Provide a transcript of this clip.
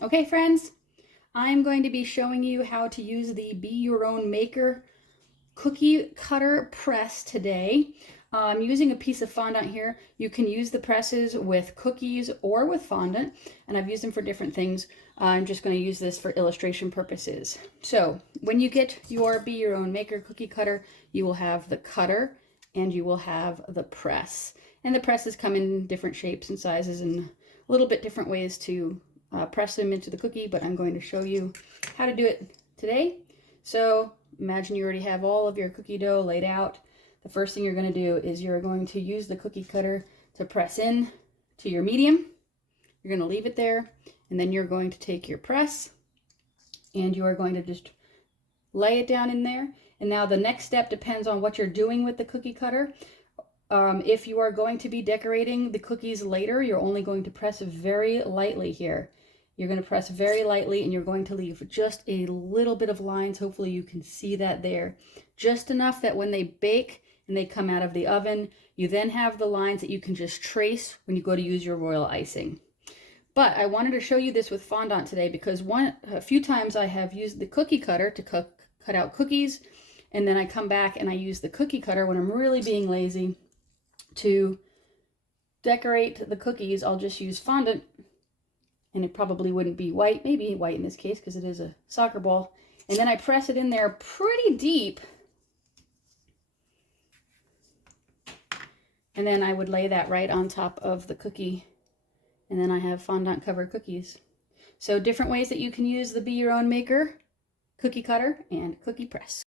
Okay, friends, I'm going to be showing you how to use the Be Your Own Maker cookie cutter press today. I'm using a piece of fondant here. You can use the presses with cookies or with fondant, and I've used them for different things. I'm just going to use this for illustration purposes. So when you get your Be Your Own Maker cookie cutter, you will have the cutter and you will have the press. And the presses come in different shapes and sizes and a little bit different ways to press them into the cookie, but I'm going to show you how to do it today. So imagine you already have all of your cookie dough laid out. The first thing you're going to do is you're going to use the cookie cutter to press in to your medium. You're going to leave it there, and then you're going to take your press and you are going to just lay it down in there. And now the next step depends on what you're doing with the cookie cutter. If you are going to be decorating the cookies later, you're only going to press very lightly here. You're going to press very lightly and you're going to leave just a little bit of lines. Hopefully you can see that there. Just enough that when they bake and they come out of the oven, you then have the lines that you can just trace when you go to use your royal icing. But I wanted to show you this with fondant today because a few times I have used the cookie cutter to cut out cookies, and then I come back and I use the cookie cutter when I'm really being lazy to decorate the cookies. I'll just use fondant, and it probably wouldn't be white, maybe white in this case because it is a soccer ball, and then I press it in there pretty deep, and then I would lay that right on top of the cookie, and then I have fondant covered cookies. So different ways that you can use the Be Your Own Maker cookie cutter and cookie press.